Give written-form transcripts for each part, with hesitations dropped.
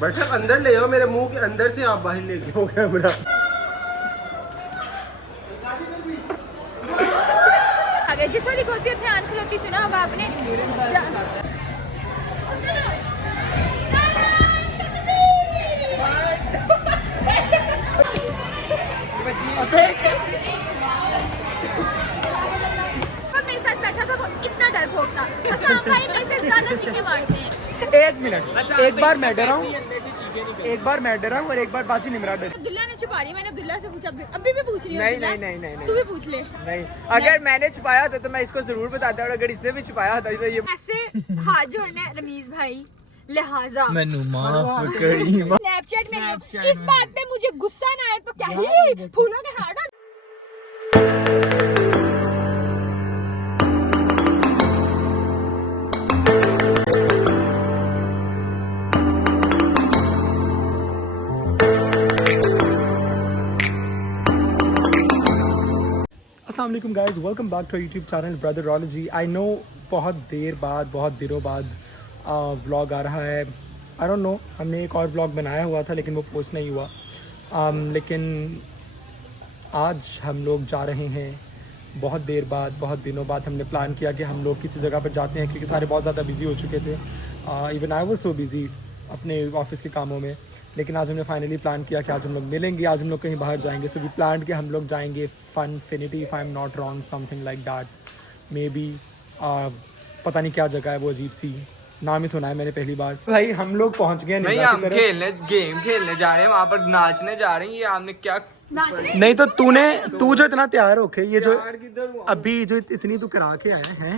बैठक अंदर ले आओ, मेरे मुंह के अंदर से आप बाहर लेके आओ कैमरा। जितना दिखोती है ध्यान खिलौती सुना अब आपने। मेरे साथ बैठा था वो इतना डरपोक था। हम भाई मेरे से ज्यादा चीखें मारते हैं। एक मिनट, एक बार मैं डरा हूँ, एक बार मैं डरा हूँ और एक बार बाजी निमरा डरी। अब्दुल्ला ने छुपा रही, मैंने अब्दुल्ला से पूछा, अभी भी पूछ रही हूँ। नहीं, तू भी पूछ ले। नहीं, अगर मैंने छुपाया होता तो मैं इसको जरूर बताता, और अगर इसने भी छुपाया होता तो ये ऐसे हाथ जोड़ने रमीज भाई, लिहाजा मैनू माफ करी। स्नैपचैट में इस बात पे मुझे गुस्सा ना आए तो क्या ही फूलों के हार डाल। अस्सलाम वालेकुम guys, welcome back to YouTube channel Brotherology. I know बहुत देर बाद, बहुत दिनों बाद व्लॉग आ रहा है। आई डोंट नो, हमने एक और व्लॉग बनाया हुआ था लेकिन वो पोस्ट नहीं हुआ। लेकिन आज हम लोग जा रहे हैं बहुत देर बाद, बहुत दिनों बाद। हमने प्लान किया कि हम लोग किसी जगह पर जाते हैं क्योंकि सारे बहुत ज़्यादा बिज़ी हो चुके थे। Even I was so busy अपने ऑफिस के कामों में। लेकिन आज हमने फाइनली प्लान किया कि आज हम लोग मिलेंगे, आज हम लोग कहीं बाहर जाएंगे। सो वी प्लान कि हम लोग जाएंगे Funfinity, if I am not wrong, something like that maybe. पता नहीं क्या जगह है वो, अजीब सी, नाम ही सुना है मैंने पहली बार। भाई हम लोग पहुंच गए नहीं, हम खेलने गेम खेलने जा रहे हैं, वहाँ पर नाचने जा रहे हैं। ये आपने क्या नहीं तो तू जो इतना तैयार होके, ये जो अभी जो इतनी तू करा के आया है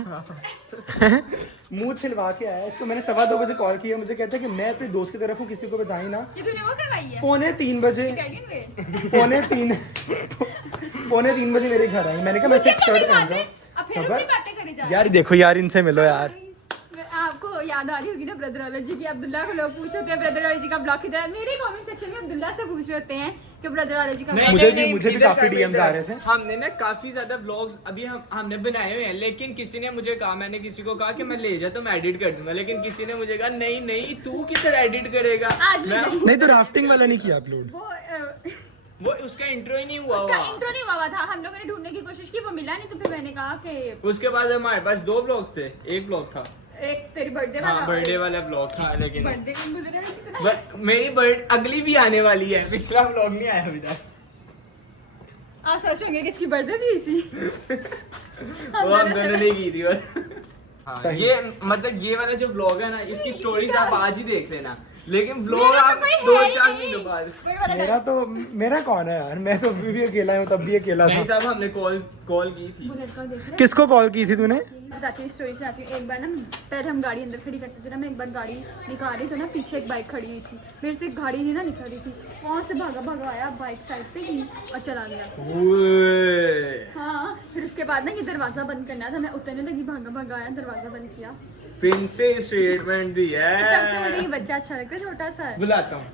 मुंह छिलवा के आया, इसको मैंने 2:15 बजे कॉल किया। मुझे कहता है कि मैं अपने दोस्त की तरफ हूँ, किसी को बताई ना। पौने तीन बजे मेरे घर आई। मैंने कहा मैं सिर्फ शर्ट पहन यार। देखो यार, इनसे मिलो यार। आपको याद आ रही होगी ना ब्रदरोलॉजी की, अब्दुल्ला को लोग पूछ होते हैं ब्रदरोलॉजी का ब्लॉग किधर है। मेरे कमेंट सेक्शन में अब्दुल्ला से पूछ रहे होते हैं कि ब्रदरोलॉजी का। मुझे भी काफी डीएम्स आ रहे थे। हमने ना काफी ज्यादा व्लॉग्स अभी हमने बनाए हुए हैं, लेकिन किसी ने मुझे कहा, मैंने किसी को कहा कि मैं ले जा तो मैं एडिट कर दूंगा, लेकिन किसी ने मुझे कहा नहीं तू किधर एडिट करेगा। नहीं तो राफ्टिंग वाला नहीं किया अपलोड, वो उसका इंट्रो ही नहीं हुआ था। हम लोगों ने ढूंढने की कोशिश की, वो मिला नहीं। तो फिर मैंने कहा कि उसके बाद हमारे पास 2 व्लॉग्स थे। एक व्लॉग था, एक तेरी बर्थडे वाला, हाँ बर्थडे वाला व्लॉग था, लेकिन बर्थडे कब गुजरा? मेरी बर्थडे अगली भी आने वाली है, पिछला व्लॉग नहीं आया अभी तक। आप सच होंगे कि इसकी बर्थडे भी थी। वो हम दोनों ने की थी। हाँ, ये मतलब ये वाला जो व्लॉग है ना, इसकी स्टोरीज आप आज ही देख लेना, लेकिन व्लॉग आप 2-4 महीनों बाद। मेरा कौन है यार, मैं तो अभी भी अकेला हूँ, तब भी अकेला था। नहीं, तब हमने कॉल की थी। किसको कॉल की थी तूने? बताती हूँ स्टोरी से आती हूँ। एक बार ना पहले हम गाड़ी अंदर खड़ी करते थे ना, मैं एक बार गाड़ी निकाल रही थी ना, पीछे एक बाइक खड़ी हुई थी, मेरे से गाड़ी नहीं ना निकल रही थी, वहाँ से भागा आया, बाइक साइड पे की और चला गया। हाँ, फिर उसके बाद ना ये दरवाजा बंद करना था, मैं उतरने लगी, भागा आया, दरवाजा बंद किया। प्रिंसेस ट्रीटमेंट दी है। तब से मुझे ये बच्चा अच्छा लगता है, छोटा सा है। बुलाता हूँ।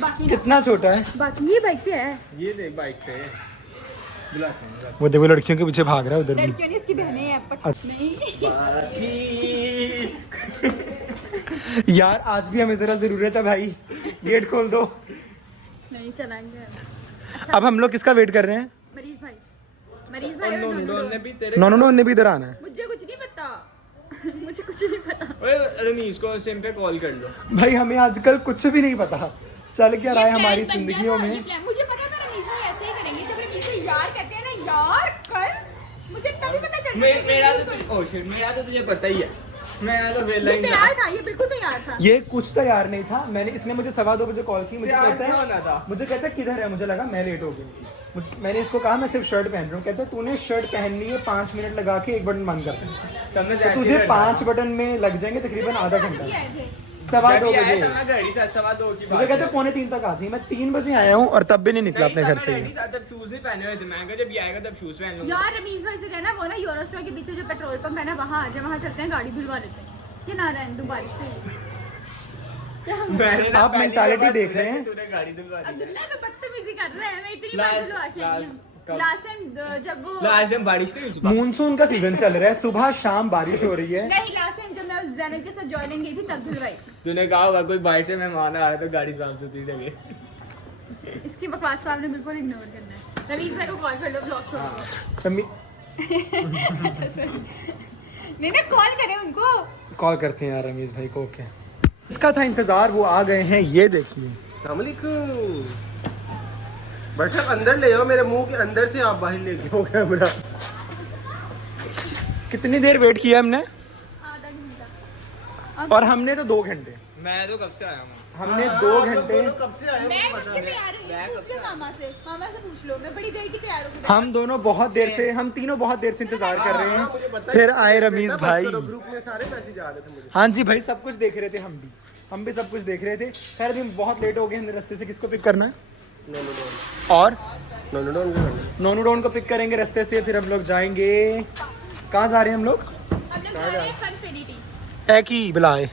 बाकी कितना छोटा है? बाकी ये बाइक पे है, ये देख बाइक पे बुलाता हूँ। वो देखो लड़कियों के पीछे भाग रहा है उधर भी। लड़कियों नहीं, उसकी बहनें हैं। नहीं यार, आज भी हमें जरा जरूरत है भाई, गेट खोल दो। नहीं चलाएंगे। अब हम लोग किसका वेट कर रहे हैं? मरीज भाई और नोनो ने भी इधर आना है। मुझे कुछ नहीं पता। मुझे कुछ नहीं पता। रमीज को सिम पे कॉल कर लो। भाई हमें आजकल कुछ भी नहीं पता चल क्या रहा है हमारी जिंदगियों में। मुझे पता था रमीज भाई ऐसे ही करेंगे, जब रमीज भाई यार कहते हैं ना यार कर, मुझे तभी पता चल मेरा तो तुझे पता ही है, मैं तो वेला ही तैयार था, ये बिल्कुल तैयार था। ये कुछ तैयार नहीं था। इसने मुझे 2:15 बजे कॉल की, मुझे कहता है किधर है, मुझे लगा मैं लेट हो गई। मैंने इसको कहा मैं सिर्फ शर्ट पहन रहा हूँ। कहता है तूने शर्ट पहननी है, 5 मिनट लगा के एक बटन बंद करते हैं, तो तुझे 5 बटन में लग जाएंगे तकरीबन आधा घंटा। 2:15 बजे मुझे कहते 2:45 तक आ जाइए। मैं 3 बजे आया हूँ और तब भी नहीं निकला अपने घर से। तब शूज ही पहने हुए थे, मैं कहा जब ये आएगा तब शूज पहन लूंगा। यार रमीज भाई से कहना, वो ना यूरोस्टार के पीछे जो पेट्रोल पंप है ना, वहाँ आ जाए, वहाँ चलते हैं, गाड़ी धुलवा लेते हैं। ये नारायण बारिश है। आप मेंटालिटी देख रहे हैं। अब्दुल्ला तो बदतमीजी कर रहा है, मैं इतनी बार धुलवा के आई हूँ। लास्ट टाइम बारिश नहीं हुई, मानसून का सीजन चल रहा है, सुबह शाम बारिश हो रही है। नहीं, लास्ट टाइम जब मैं मैं उस जैनब के साथ जॉइनिंग गई थी तब धुलवाई। तूने कहा होगा कोई बाइक से मेहमान आ रहा तो गाड़ी साफ सुथरी लगे। इसकी बकवास को आपने बिल्कुल इग्नोर करना है। रवीश भाई को कॉल कर लो, ब्लॉग छोड़ दो। अच्छा सर, नहीं ना कॉल करें उनको। कॉल करते हैं यार रमेश भाई को। ओके, इसका था इंतजार, वो आ गए हैं। ये देखिए, अस्सलाम वालेकुम। बैठक अंदर ले आओ, मेरे मुंह के अंदर से आप बाहर लेके हो कैमरा। कितनी देर वेट किया हमने? आधा घंटा। और हमने तो 2 घंटे। मैं तो कब से आया हूँ। हमने 2 घंटे। कब से आए हो मैं मुझे बच्चे पता है। तैयार हुई हूँ, पूछ लो मामा से पूछ लो। मैं बड़ी देर की तैयार हूँ। हम दोनों बहुत देर से, हम तीनों बहुत देर से इंतजार कर रहे हाँ, मुझे हैं। पता है। फिर आए रमीज बस भाई। करो, ग्रुप में सारे मैसेज आ रहे थे मुझे। हाँ जी भाई, सब कुछ देख रहे थे हम भी सब कुछ देख रहे थे। खैर अभी हम बहुत लेट हो गए। हमने रास्ते से किसको पिक करना है? और नोनोडोन को पिक करेंगे रास्ते से। फिर हम लोग जाएंगे, कहाँ जा रहे हैं हम लोग? हम लोग जा रहे हैं फनफिनिटी। एक ही बुलाए।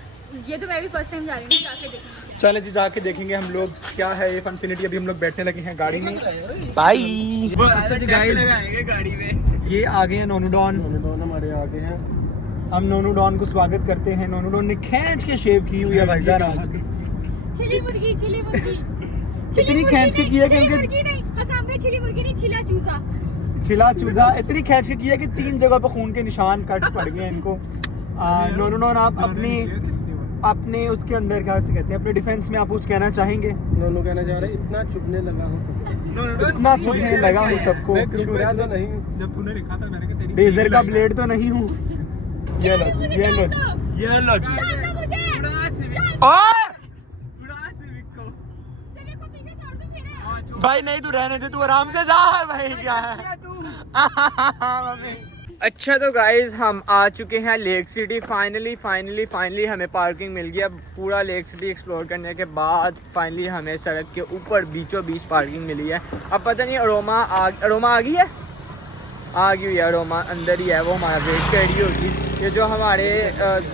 ये तो मैं भी फर्स्ट टाइम जा रही हूँ, जाके देखेंगे। चले जी, जाके देखेंगे हम लोग क्या है ये फनफिनिटी। अभी हम लोग बैठने लगे हैं गाड़ी में। बाई। अच्छा जी गाइस, गाड़ी में ये आ गए हैं नोनोडॉन। हमारे आगे हैं। हम नोनोडॉन को स्वागत करते हैं। नोनोडॉन ने खींच के शेव की हुई है भाईजान आज। चिली मुर्गी इतनी खींच के की है कि चिली उनके मुर्गी नहीं, हसाम में चिली मुर्गी नहीं, चिला चूजा। चिला चूजा इतनी खींच के किया कि 3 जगह पे खून के निशान कट पड़ गए इनको। नोनोडॉन, आप अपने उसके अंदर क्या से कहते हैं, अपने डिफेंस में आप कुछ कहना चाहेंगे? नोनू कहना चाह रहे हैं, इतना चुभने लगा हो सबको। इतना चुभने लगा हूँ सबको। छुरा तो नहीं। जब तूने लिखा था मैंने कहा तेरी रेजर का ब्लेड तो नहीं हूँ। ये लो जी, ये लो जी, ये लो जी। ओए! भाई नहीं, तू रहने दे, तू आराम से जा। भाई क्या है? अच्छा तो गाइज हम आ चुके हैं लेक सिटी। फाइनली हमें पार्किंग मिल गया। पूरा लेक सिटी एक्सप्लोर करने के बाद फाइनली हमें सड़क के ऊपर बीचों बीच पार्किंग मिली है। अब पता नहीं अरोमा आ गई है, आ गई हुई है अरोमा, अंदर ही है वो, हमारा वेट कर रही होगी। ये जो हमारे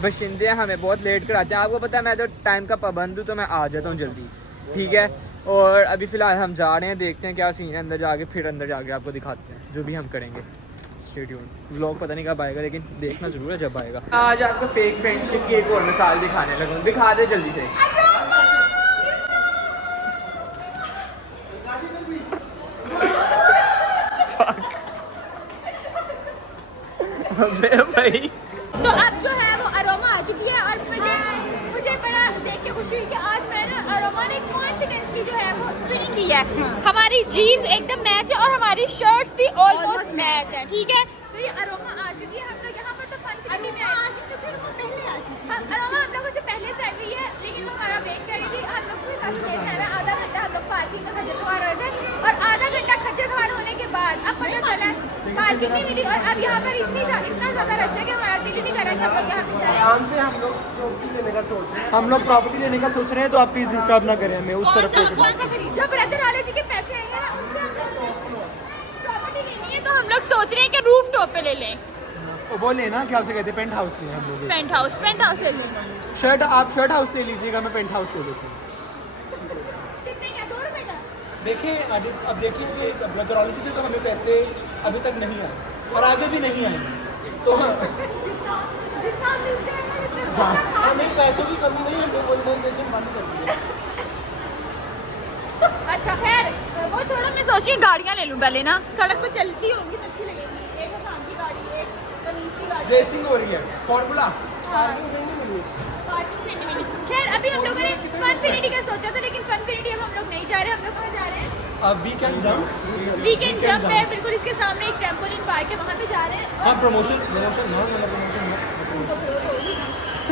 बशिंदे हैं हमें बहुत लेट कराते हैं। आपको पता है मैं तो टाइम का पाबंद हूँ, तो मैं आ जाता हूँ जल्दी, ठीक है। और अभी फ़िलहाल हम जा रहे हैं, देखते हैं क्या सीन है अंदर जाके। फिर अंदर जाके आपको दिखाते हैं जो भी हम करेंगे। Stay tuned. व्लॉग पता नहीं कब आएगा, लेकिन देखना ज़रूर है जब आएगा। आज आपको फेक फ्रेंडशिप की एक और मिसाल दिखाने लगा, दिखा दे जल्दी से। अबे भाई, तो अब जो है वो अरोमा आ चुकी है। और मुझे बड़ा देख के खुशी हुई कि आज मैंने अरोमा ने कॉन्फिडेंसली जो है वो ट्विनिंग की है। हमारी जीन्स एकदम मैच है और हमारी शर्ट्स भी ऑलमोस्ट मैच है, ठीक है। तो ये अरोमा आ चुकी है। हम लोग यहाँ पर तो फनफिनिटी में आ चुके हैं, वो पहले आ चुकी है। अरोमा हम लोगों से पहले से आ गई है, लेकिन वो हमारा वेट कर रही थी। हम लोग भी काफी देर से आ रहे हैं। आधा घंटा हम लोग पार्किंग में खज्जर खुआर रहे थे, और आधा घंटा खज्जर खुआर होने के बाद अब पता चला पार्किंग नहीं मिली। और अब यहाँ पर इतना ज्यादा रश है कि हमारा दिल ही नहीं कर रहा कि हम लोग यहाँ पे जाएं। आराम से हम लोग प्रॉपर्टी लेने का सोच रहे हैं। हम लोग प्रॉपर्टी लेने का सोच रहे हैं, तो आप प्लीज डिस्टर्ब ना करें हमें उस तरफ से। कौन सा खरीद? जब ब्रदर वाले जी के पैसे आएंगे ना, उनसे हम लोग प्रॉपर्टी लेनी है, तो हम लोग सोच रहे हैं कि रूफ टॉप पे ले लें। वो लेना क्या उसे कहते हैं, पेंट हाउस लें हम लोग। पेंट हाउस ले लें। आप शर्ट हाउस ले लीजिएगा, मैं पेंट हाउस ले लेता हूँ। कितने का? 2 रुपए का? देखिए अब देखिए कि ब्रदरॉलजी से तो हमें पैसे अभी तक नहीं आए और आगे भी नहीं आएंगे, तो जितना मिलते हैं ना, हमें पैसों की कमी नहीं, हमने मोनेटाइजेशन बंद कर दी है। अच्छा खैर वो छोड़ो, मैं सोची गाड़ियाँ ले लूँ पहले ना, सड़क पे चलती होंगी तो अच्छी लगेगी। एक आसाम की गाड़ी, एक तमीज़ की गाड़ी। रेसिंग हो रही है, फॉर्मूला। खैर अभी हम लोगों ने फनफिनिटी का सोचा था, लेकिन फनफिनिटी अब हम लोग नहीं जा रहे। हम लोग कहाँ जा रहे हैं? Weekend jump. वीकेंड जंप है, बिल्कुल इसके सामने एक ट्रैम्पोलिन पार्क है, वहाँ पे जा रहे हैं। हाँ, प्रमोशन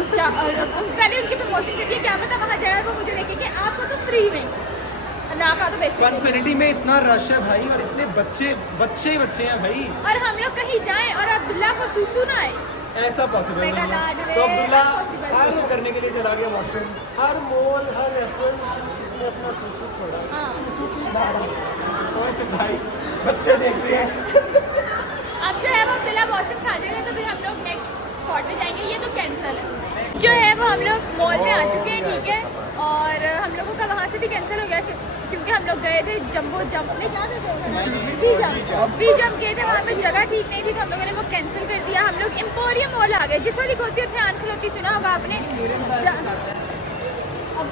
क्या पहले उनकी प्रमोशन करके क्या पता वहाँ जाए वो मुझे लेके कि आपको तो फ्री में ना का तो बेसिक। फनफिनिटी में इतना रश है भाई, और इतने बच्चे हैं भाई। और हम लोग कहीं जाएं और अब्दुल्ला को सूसू ना आए, ऐसा पॉसिबल बेटा नहीं लाड है। रे, तो अब्दुल्ला possible सुसु नहीं। करने के लिए चला गया वॉशरूम। हर मॉल, हर रेस्टोरेंट इसने अपना सुसु छोड़ा। हाँ। सुसु की धारा। और भाई बच्चे देखते हैं। अब जो है वो अब्दुल्ला वॉशरूम खा जाएंगे, तो फिर हम लोग नेक्स्ट स्पॉट पे जाएंगे। ये तो कैंसिल है। जो है वो हम लोग मॉल में आ चुके हैं, ठीक है। और हम लोगों का वहाँ से भी कैंसिल हो गया कि क्योंकि हम लोग गए थे जम्बो जम्प नहीं क्या था वी जम्प गए थे, वहाँ पे जगह ठीक नहीं थी तो हम लोगों ने वो कैंसिल कर दिया। हम लोग एम्पोरियम मॉल आ गए, जितना लिखोती है ध्यान खिलौती, सुना होगा आपने। अब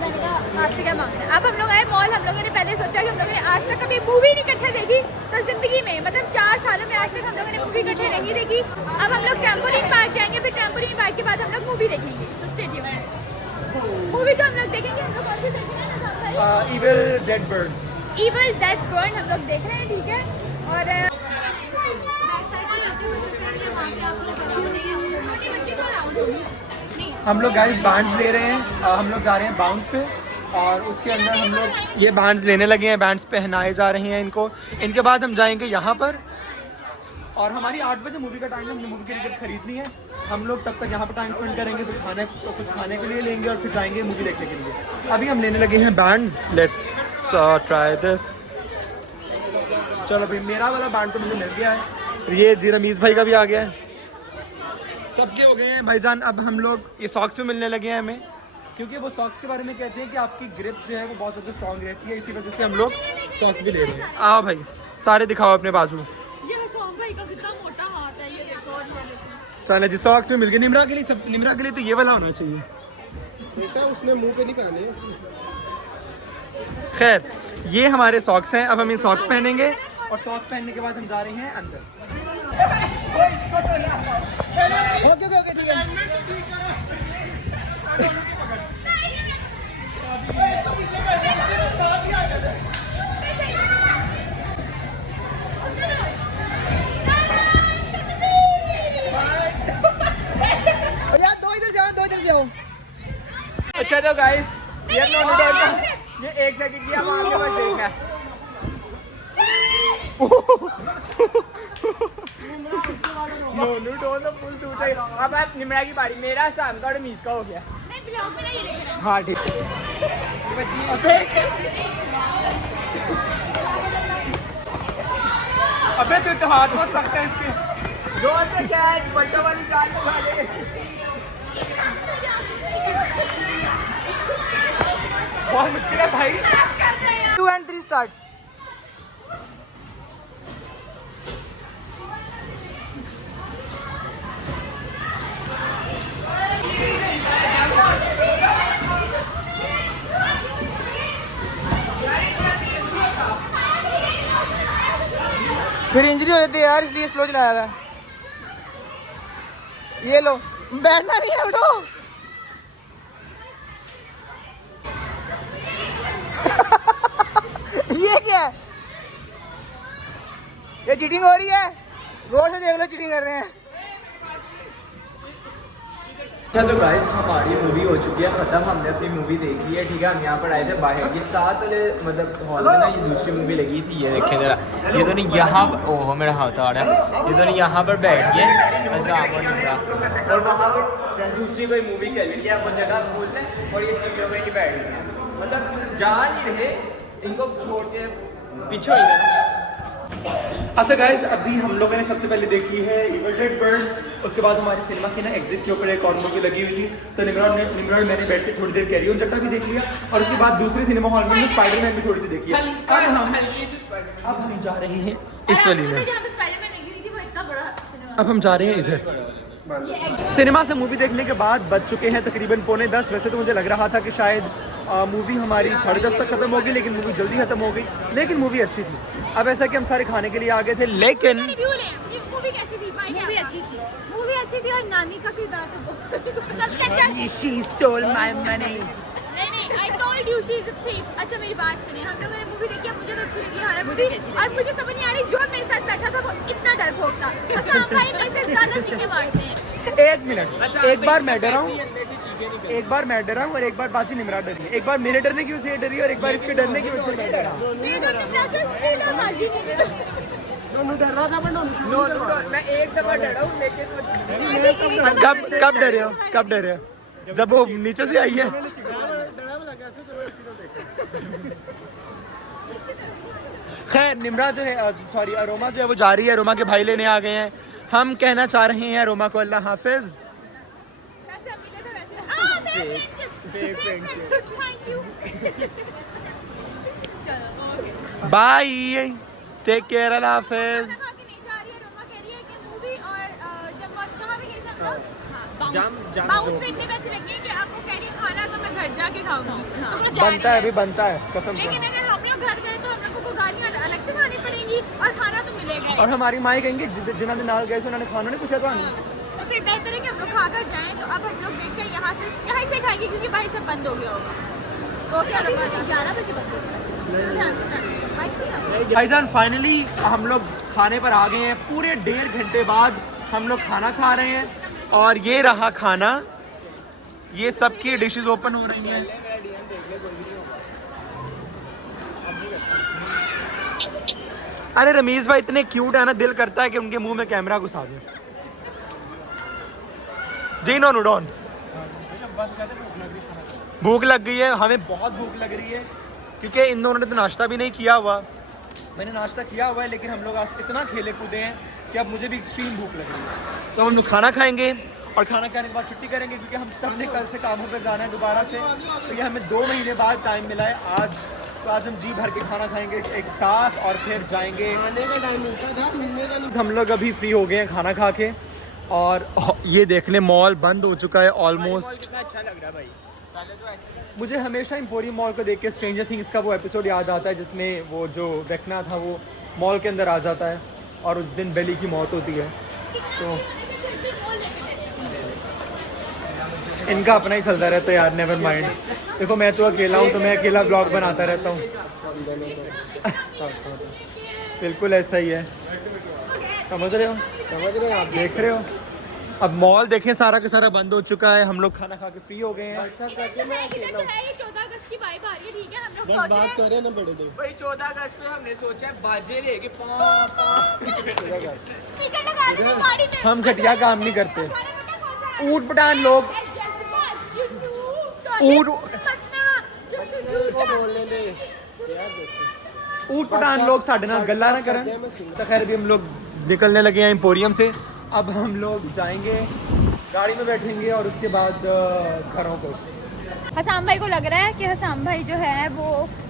मैंने कहा आपसे क्या मांगना है। अब हम लोग आए मॉल, हम लोगों ने पहले सोचा कि हम लोगों ने आज तक कभी मूवी नहीं इकट्ठे देखी, तो ज़िंदगी में मतलब 4 सालों में आज तक हम लोगों ने मूवी इकट्ठे नहीं देखी। अब हम लोग ट्रैम्पोलिन पार्क जाएंगे, फिर ट्रैम्पोलिन पार्क के बाद हम लोग मूवी देखेंगे स्टेडियम में। मूवी जो हम लोग देखेंगे, हम लोग कौन सी देखेंगे ना भाई? Evil Dead Bird। Evil Dead Bird हम लोग देख रहे हैं, ठीक है। और हम लोग गाइस बैंड्स ले रहे हैं, हम लोग जा रहे हैं बाउंस पे, और उसके अंदर हम लोग ये बैंड्स लेने लगे हैं, बैंड्स पहनाए जा रहे हैं इनको। इनके बाद हम जाएंगे यहाँ पर, और हमारी 8 बजे मूवी का टाइम है, हमने मूवी की टिकट्स खरीद ली हैं। हम लोग तब तक यहाँ पर टाइम स्पेंड करेंगे, तो कुछ खाने के लिए लेंगे और फिर जाएंगे मूवी देखने के लिए। अभी हम लेने लगे हैं बैंड्स, लेट्स ट्राई दिस। चलो भाई, मेरा वाला बैंड तो मुझे मिल गया है, ये जी रमीज़ भाई का भी आ गया है, सबके हो गए हैं भाईजान। अब हम लोग ये सॉक्स पे मिलने लगे हैं हमें, क्योंकि वो सॉक्स के बारे में कहते हैं कि आपकी ग्रिप जो है वो बहुत ज़्यादा स्ट्रॉन्ग रहती है, इसी वजह से हम लोग सॉक्स भी ले रहे हैं। आओ भाई, सारे दिखाओ अपने बाजू। ये सॉन्ग भाई का कितना मोटा हाथ है, ये देखो। चलो जी, सॉक्स में मिल गए। निम्रा के लिए निम्रा के लिए तो ये वाला होना चाहिए बेटा, उसने मुंह पे नहीं पहने। खैर, ये हमारे सॉक्स हैं। अब हम ये सॉक्स पहनेंगे, और सॉक्स पहनने के बाद हम जा रहे हैं अंदर। ओके ठीक है। अच्छा तो गाइस, ये ये 1 सेकंड की आवाज है, बस देखना है। नोनू डोल तो फुल टूटा। अब आप निमरा की बारी, मेरा शाम का और मीस का हो गया। हाँ ठीक। अबे तो हाथ मत सकता है इसके। जोर से क्या है, बच्चा वाली चाल में खा ले। बहुत मुश्किल है भाई। 2 and 3 स्टार्ट। फिर इंजरी हो जाती है यार, इसलिए स्लो चलाया हुआ है। ये लो, बैठना नहीं है, उठो। ये क्या है? ये चीटिंग हो रही है, गौर से देख लो, चीटिंग कर रहे हैं। अच्छा तो गाइस, हमारी मूवी हो चुकी है ख़त्म, हमने अपनी मूवी देखी है, ठीक है। हम यहाँ पर आए थे बाहर, ये 7 वाले मतलब हॉल में ना ये दूसरी मूवी लगी थी, ये देखें ज़रा। ये तो नहीं यहाँ, ओह मेरा हाथ आ रहा है, ये तो नहीं यहाँ पर बैठ गए अज़ाम और निमरा, और वहाँ पर दूसरी कोई मूवी चल रही है, वो जगह खोल लें और ये सीढ़ियों में ही बैठ गए, मतलब जा नहीं रहे, इनको छोड़ के पीछे हो गए। अच्छा गाइज, अभी हम लोगों ने सबसे पहले देखी है Evil Dead Bird। उसके बाद हमारे सिनेमा की ना एग्जिट के ऊपर एक और मूवी लगी हुई थी, तो निम्रा और मैंने बैठ के थोड़ी देर कैरी ऑन जट्टा भी देख लिया, और उसके बाद दूसरे सिनेमा हॉल में स्पाइडरमैन भी थोड़ी सी देखी है। अब हम जा रहे हैं इस वाली में, अब हम जा रहे हैं इधर। सिनेमा से मूवी देखने के बाद बज चुके हैं तकरीबन 9:45। वैसे तो मुझे लग रहा था कि शायद मूवी हमारी 10:30 तक खत्म होगी, लेकिन मूवी जल्दी खत्म हो गई, लेकिन मूवी अच्छी थी। अब ऐसा कि हम सारे खाने के लिए आ गए थे, लेकिन मूवी अच्छी थी और नानी का किरदार सबसे अच्छा। She stole my money। नहीं, I told you she is a thief। अच्छा मेरी बात सुनिए, हम लोगों ने मूवी देखी, मुझे तो अच्छी लगी हमारा मूवी, और मुझे समझ नहीं आ रही जो मेरे साथ बैठा था वो इतना डर भोगता। असाम भाई मेरे से ज़्यादा चीखें मारते हैं। 1 मिनट, एक बार मैं डरा हूँ, एक बार मैं डरा हूँ, और एक बार बाजी निमरा डरी है। एक बार मेरे डरने की वजह से डरी, और एक बार इसके डरने की वजह से मैं डरा। दोनों डर रहा था, पर मैं एक दफ़ा डरा हूँ, लेकिन कब डरे हो? कब डरे हो? जब वो नीचे से आई है। खैर, निम्रा जो है, सॉरी अरोमा जो है वो जा रही है, अरोमा के भाई लेने आ गए हैं। हम कहना चाह रहे हैं अरोमा को अल्लाह हाफिज। चलो ओके। बाय, टेक केयर, अल्लाह हाफिज। खाना खा के नहीं जा रही है, रोमा कह रही है कि मूवी और जम्मू कहाँ पे गए थे हम लोग? हाँ, बाउंस पे इतने पैसे लगे कि आपको कह रही है खाना तो मैं घर जाके खाऊंगी। तो वो जा बनता है, रही अभी बनता है कसम से। लेकिन अगर हम लोग घर गए तो हम लोग को गालियाँ अलग से खानी पड़ेंगी और खाना तो मिलेगा और ही। हमारी माँ कहेंगे जिन्होंने नाल गए थे उन्होंने खाना नहीं पूछा तो तो फिर बेहतर है कि हम लोग खा कर जाएं। तो अब हम लोग देखते हैं यहाँ से खाएंगे क्योंकि बाहर सब बंद हो गया होगा। तो क्या अभी 11 बजे बंद हो गया। ध्यान से खाना। बाइक नहीं आ रही। भाईजान फाइनली हम लोग खाने पर आ गए हैं। पूरे 1.5 घंटे बाद हम लोग खाना खा रहे हैं और ये रहा खाना। ये सबकी डिशेस ओपन हो रही हैं। अरे रमीज भाई इतने क्यूट है ना, दिल करता है कि उनके मुंह में कैमरा घुसा दूं। जी नो नुडॉन, भूख लग गई है, हमें बहुत भूख लग रही है क्योंकि इन दोनों ने तो नाश्ता भी नहीं किया हुआ। मैंने नाश्ता किया हुआ है लेकिन हम लोग आज इतना खेले कूदे हैं कि अब मुझे भी एक्सट्रीम भूख लग रही है। तो हम लोग खाना खाएंगे और खाना खाने के बाद छुट्टी करेंगे क्योंकि हम सब ने कल से कामों पर जाना है दोबारा से। तो ये हमें 2 महीने बाद टाइम मिला है आज। तो आज हम जी भर के खाना खाएंगे एक साथ और फिर जाएंगे। खाने का टाइम मिलता था, मिलने का नहीं। हम लोग अभी फ्री हो गए हैं खाना खा के और ये देख लें मॉल बंद हो चुका है ऑलमोस्ट। अच्छा लग रहा है भाई। मुझे हमेशा एम्पोरियम मॉल को देख के स्ट्रेंजर थिंग्स का वो एपिसोड याद आता है जिसमें वो जो वेकना था वो मॉल के अंदर आ जाता है और उस दिन बेली की मौत होती है। तो इनका अपना ही चलता रहता है यार, नेवर माइंड। देखो मैं तो अकेला हूँ तो मैं अकेला ब्लॉग बनाता रहता हूँ। बिल्कुल ऐसा ही है, समझ रहे हो? समझ रहे हैं आप? देख रहे हो? अब मॉल देखें सारा का सारा बंद हो चुका है। हम लोग खाना खा के फ्री हो गए हैं। सब करके मैं इधर अकेला जो हूँ। है ये 14 अगस्त की वाइब आ रही है, ठीक है? हम लोग बस सोच रहे बात हैं कर रहे हैं ना बड़े दो। भाई 14 अगस्त पे हमने सोचा है बाजे लेके स्पीकर लगा देंगे गाड़ी में। हम घटिया काम नहीं करते। गाना पता कौन सा है? ऊट पटांग लोग ए, जज्बा, जुनून, ऊट मन्ना, को बोलने दे यार, देखो ऊट पटांग लोग साढ़े नाल गल्ला ना करन। तो खैर अभी हम लोग निकलने लगे हैं एम्पोरियम से। अब हम लोग जाएंगे, गाड़ी में बैठेंगे और उसके बाद घरों को। हसाम भाई को लग रहा है कि हसाम भाई जो है वो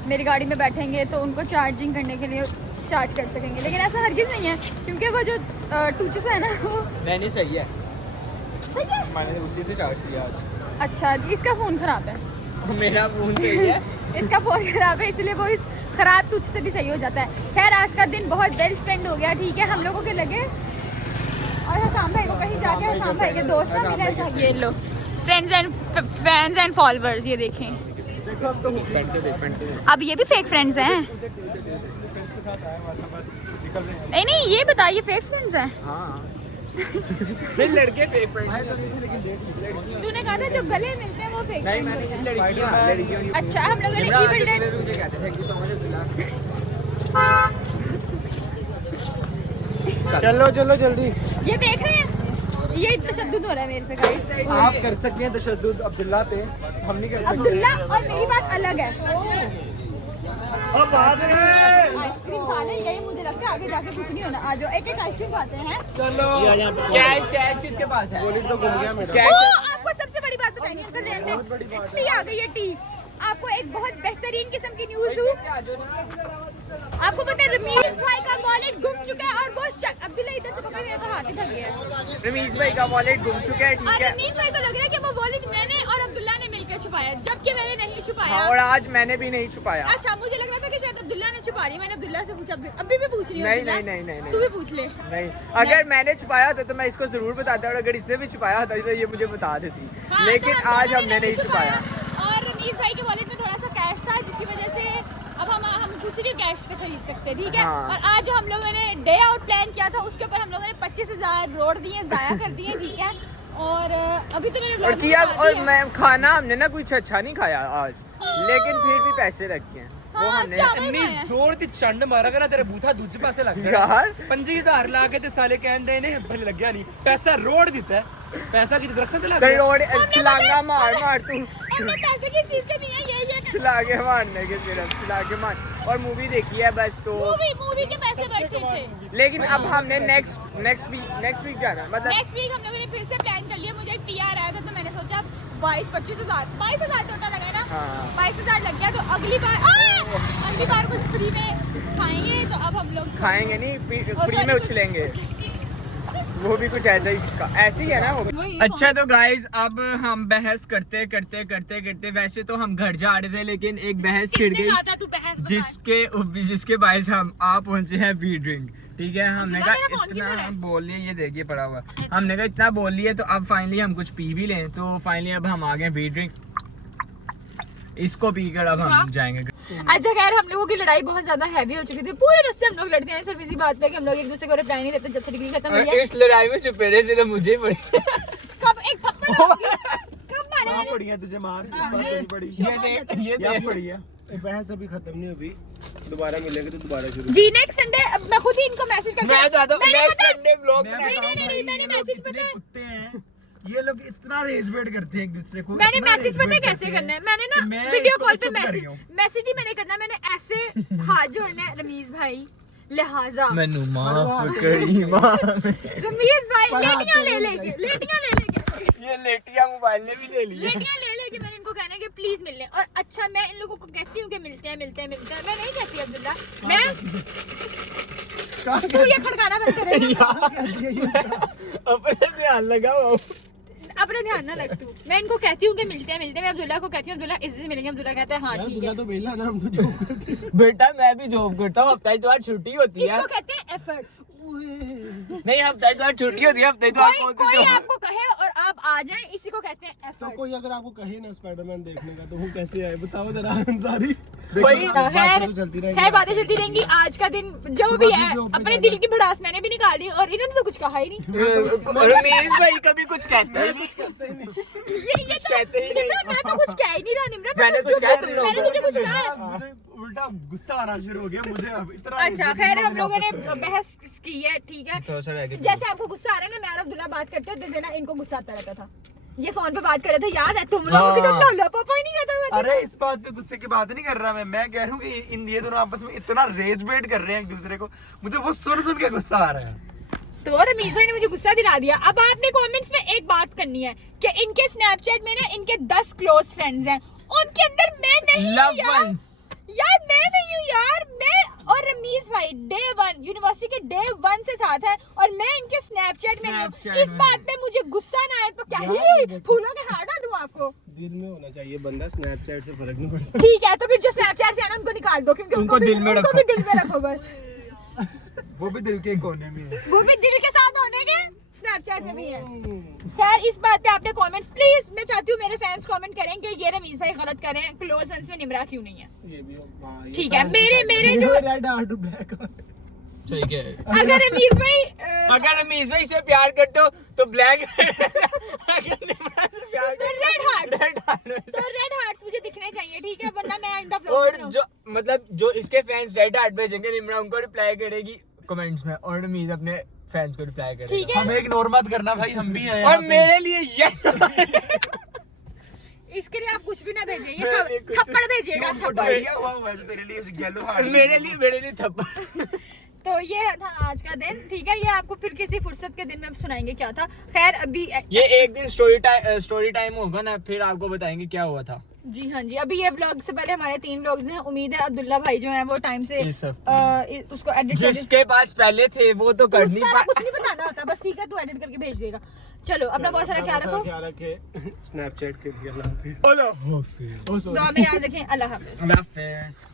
मेरी गाड़ी में बैठेंगे तो उनको चार्जिंग करने के लिए चार्ज कर सकेंगे, लेकिन ऐसा हरगिज़ नहीं है क्योंकि वो जो टूचस है ना वो नहीं सही है, ठीक है। मैंने उसी से चार्ज किया आज। अच्छा, इसका फ़ोन ख़राब है। मेरा फोन सही है। इसका फ़ोन ख़राब है इसलिए वो इस ख़राब टूच से भी सही हो जाता है। खैर आज का दिन बहुत वेल स्पेंड हो गया, ठीक है? हम लोगों के लगे और हसाम भाई को कहीं जाके हसाम भाई के दोस्त ना मिले। ऐसा ये लो फैंस एंड फॉलोअर्स, ये देखें। अब ये भी फेक फ्रेंड्स हैं? नहीं ये बताइए फेक फ्रेंड्स हैं? हाँ लड़के फेक फ्रेंड। तूने कहा था जो गले मिलते हैं वो फेक नहीं फ्रेंड्स मैंने होते हैं। लड़कियां अच्छा, हम लोगों ने event thank you so much. चलो चलो जल्दी। ये देख रहे हैं, ये तशद्दुद हो रहा है मेरे पे गाइस। आप कर सकते हैं तशद्दुद अब्दुल्ला पे, हम नहीं कर सकते। अब्दुल्ला और मेरी बात अलग है। आइसक्रीम खा ले, यही मुझे लगता है आगे जाके कुछ नहीं होना। आ जाओ एक आइसक्रीम खाते हैं। कैश किसके पास है? गोली तो घूम गया मेरा। ओ, आपको सबसे बड़ी बात बताएंगे, अंकल रहने दे। टी आ गई है टी। आपको एक बहुत बेहतरीन किस्म की न्यूज़ दूं। आपको पता है रमीज भाई का वॉलेट गुम चुका है और वो अब्दुल्ला इधर से पकड़ मेरा तो हाथ ही थक गया है। रमीज भाई का वॉलेट गुम चुका है, और ठीक है। रमीज भाई को लग रहा है कि वो वॉलेट मैंने और अब्दुल्ला ने मिलकर छुपाया, जबकि मैंने नहीं छुपाया। हाँ, और आज मैंने भी नहीं छुपाया। अच्छा, मुझे लग रहा था कि शायद अब्दुल्ला ने छुपा रही है। मैंने अब्दुल्ला से पूछा, अभी भी पूछ रही हूँ। नहीं, अब्दुल्ला, नहीं, नहीं, नहीं, तू भी पूछ ले। नहीं, अगर मैंने छुपाया होता तो मैं इसको जरूर बताता, और अगर इसने भी छुपाया होता तो ये मुझे बता देती। हाँ, लेकिन तो आज दोनों हमने नहीं छुपाया। और रमीज भाई के वॉलेट में थोड़ा सा कैश था जिसकी वजह से अब हम कुछ नहीं कैश पे खरीद सकते, ठीक है? हाँ। और आज जो हम लोगों ने डे आउट प्लान किया था उसके ऊपर हम लोगों ने 25,000 रोड दिए, जाया कर दिए, ठीक है? और अभी तो मैंने और vlog में किया, बता और दिया। मैं खाना हमने ना कुछ अच्छा नहीं खाया आज, लेकिन फिर भी पैसे रखे हैं वो हाँ, हमने। चावल ਇੰਨੀ खाया। ਜ਼ੋਰ ਦੀ ਚੰਡ ਮਾਰਾਂਗਾ ਨਾ ਤੇਰੇ ਬੂਥਾ ਦੂਜੇ ਪਾਸੇ ਲੱਗ ਜਾਣਾ। यार 25,000 ਲਾ ਕੇ ਤੇ ਸਾਲੇ ਕਹਿੰਦੇ ਨੇ ਭਲੇ ਲੱਗਿਆ ਨਹੀਂ, ਪੈਸਾ ਰੋੜ ਦਿੱਤਾ ਹੈ। पैसा की दरख्त पे लग कहीं गया। और छिलांगा मार तू, हमने पैसे की चीज के नहीं है, ये छिलाके मारने के, सिर्फ छिलाके मार। और मूवी देखी है बस तो। मूवी के पैसे बैठे थे। लेकिन अब हमने नेक्स्ट वीक जाना, मतलब नेक्स्ट वीक हम लोगों ने फिर से प्लान कर लिया। मुझे एक पीआर आया था तो मैंने सोचा 22-25,000 टोटल लगा ना। हाँ। 22,000 लग गया तो अगली बार अगली बार कुछ फ्री में खाएंगे तो अब हम लोग खाएंगे नहीं, फ्री में उछलेंगे। वो भी कुछ ऐसा ही, इसका ऐसे ही है ना वो। अच्छा तो गाइज अब हम बहस करते करते वैसे तो हम घर जा रहे थे, लेकिन एक बहस छिड़ गई जिसके बायस हम आ पहुंचे हैं वी ड्रिंक। ठीक है, हमने कहा इतना बोल लिए, ये देखिए पड़ा हुआ, हमने कहा इतना बोल लिए तो अब फाइनली हम कुछ पी भी लें। तो फाइनली अब हम आ गए वी ड्रिंक, इसको पीकर अब हम जाएंगे। अच्छा खैर, हम लोगों की लड़ाई बहुत ज्यादा हैवी हो चुकी थी। पूरे रास्ते हम लोग लड़ते हैं सिर्फ इसी बात पे कि हम लोग एक दूसरे को रिप्लाई नहीं देते जब से डिग्री खत्म हुई है। इस लड़ाई में चुपेरे से मुझे पड़ी। कब एक थप्पड़ कब मारा पड़ी है तुझे मार, पड़ी ये पड़ी है। बहस अभी खत्म नहीं हुई, दोबारा मिलेंगे तो दोबारा शुरू। जी नेक्स्ट संडे मैं खुद ही इनको मैसेज करके मैं संडे ब्लॉग नहीं मैंने मैसेज पता है, कुत्ते हैं ये लोग, इतना रेस वेट करते हैं एक दूसरे को। मैंने इतना मैसेज rage पता है bait कैसे करते करना है, हैं मैंने कि ना मैं वीडियो इसको कॉल पे चुप कर रही हूँ। मैसेज ही मैंने करना, मैंने ऐसे हाथ जोड़ना है रमीज भाई, लिहाजा मैनू माफ करी मां। रमीज भाई लेटियां ले लेके ये लेटिया मोबाइल ने भी ले लिया। लेटियां ले लेके मैंने इनको कहना है कि प्लीज मिल लें। और अच्छा मैं इन लोगों को कहती हूँ कि मिलते हैं मैं नहीं कहती अब्दुल्ला, मैं तू ये खड़काना बंद कर। अपने ध्यान लगाओ, अपना ध्यान ना रख तू। मैं इनको कहती हूँ कि मिलते हैं मैं अब्दुल्ला को कहती हूँ अब्दुल्ला इससे मिलेंगे, अब्दुल्ला कहता है हाँ ठीक है। तो बेला ना, हम तो जॉब करते हैं। बेटा मैं भी जॉब करता हूँ, हफ्ता इतवार छुट्टी होती है। इसको कहते हैं एफर्ट्स। नहीं हफ्ता इतवार छुट्टी होती है, हफ्ता इतवार कौन सी कोई जॉब? आपको कहे और आप आ जाएं, इसी को कहते हैं तो एफर्ट्स। कोई अगर आपको कहे ना स्पाइडरमैन देखने का, तो वो कैसे आए बताओ जरा अंसारी। कोई बातें तो चलती रहेंगी। खैर बातें चलती रहेंगी। आज का दिन जो भी है जो भी अपने जाना दिल की भड़ास मैंने भी निकाली और इन्होंने तो कुछ कहा ही नहीं। रमेश भाई कभी कुछ कहते ही नहीं। ये तो कहते ही नहीं। निम्रत, मैं तो कुछ कह ही नहीं रहा निम्रत। मैंने कुछ कहा तुम लोगों मैंने को? तुझे कुछ कहा? मुझे उल्टा गुस्सा आना शुरू हो गया मुझे अब इतना। अच्छा खैर हम लोगों ने बहस की है, ठीक है। तो सर आगे जैसे आपको गुस्सा आ रहा है ना, मैं और अब्दुल्ला बात करते हैं तो देना इनको गुस्सा आता रहता था। ये फोन पे बात कर रहे थे, याद है तुम लोगों की? तो लौला पापा ही नहीं कहता था। अरे इस बात पे गुस्से की बात नहीं कर रहा मैं कह रहा हूँ कि इन ये दोनों आपस में इतना रेज बेट कर रहे हैं एक दूसरे को, मुझे वो सुन के गुस्सा आ रहा है। तो रमीज भाई ने मुझे गुस्सा दिला दिया। अब आपने कमेंट्स में एक बात करनी है कि इनके स्नैपचैट में ना इनके 10 क्लोज फ्रेंड्स हैं, उनके अंदर मैं नहीं हूँ लव यार। वंस यार मैं नहीं हूँ यार, मैं और रमीज भाई डे 1 यूनिवर्सिटी के डे 1 से साथ है और मैं इनके स्नैपचैट में नहीं हूँ। इस बात पे मुझे गुस्सा ना आए तो क्या ही फूलों के हार डालूं आपको? दिल में होना चाहिए बंदा, स्नैपचैट से फर्क नहीं पड़ता। ठीक है, तो फिर जो स्नैपचैट से है ना उनको निकाल दो, क्योंकि उनको दिल में उनको रखो। भी दिल में रखो बस। वो भी दिल के कोने में है। वो भी दिल के साथ होने के स्नैपचैट में भी है। खैर इस बात पे आपने कमेंट्स प्लीज, मैं चाहती हूँ मेरे फैंस कमेंट करें कि ये रमीज भाई गलत करें, क्लोज फ्रेंड्स में निम्रा क्यों नहीं है। ये भी हाँ, ये ठीक है, मेरे जो रेड हार्ट ब्लैक हार्ट। ठीक है। अगर रमीज भाई अगर रमीज भाई से प्यार करते हो तो ब्लैक, अगर निम्रा से प्यार तो रेड हार्ट मुझे दिखने चाहिए, ठीक है, वरना मैं आइंदा और ब्लॉग जो मतलब जो इसके फैंस रेड हार्ट भेजेंगे, निम्रा उनको रिप्लाई करेगी कमेंट्स में और रमीज अपने फैंस को रिप्लाई करेगा। ठीक है। हमें इग्नोर मत करना भाई, हम भी हैं और मेरे लिए ये इसके लिए आप कुछ भी ना भेजें, ये मेरे लिए कुछ- थप्पड़ भेजिएगा, थप्पड़। डायरिया हुआ है जो तेरे लिए येलो हार्ट मेरे लिए थप्पड़। तो ये था आज का दिन, ठीक है। ये आपको फिर किसी फुर्सत के दिन में सुनाएंगे क्या था। खैर अभी ये एक दिन स्टोरी टाइम होगा ना, फिर आपको बताएंगे क्या हुआ था। जी हाँ जी, अभी ये व्लॉग से पहले हमारे 3 व्लॉग्स हैं। उम्मीद है अब्दुल्ला भाई जो हैं वो टाइम से इस हफ्ते। उसको एडिट जिसके पास पहले थे वो तो कर नहीं सारा कुछ नहीं बताना होता, बस ठीक है तू एडिट करके भेज देगा। चलो अपना बहुत सारा ख्याल रखो, ख्याल रखे स्नैपचैट के लिए। अल्लाह हाफिज़। दुआ में याद रखें। अल्लाह हाफिज। अल्लाह हाफिज़।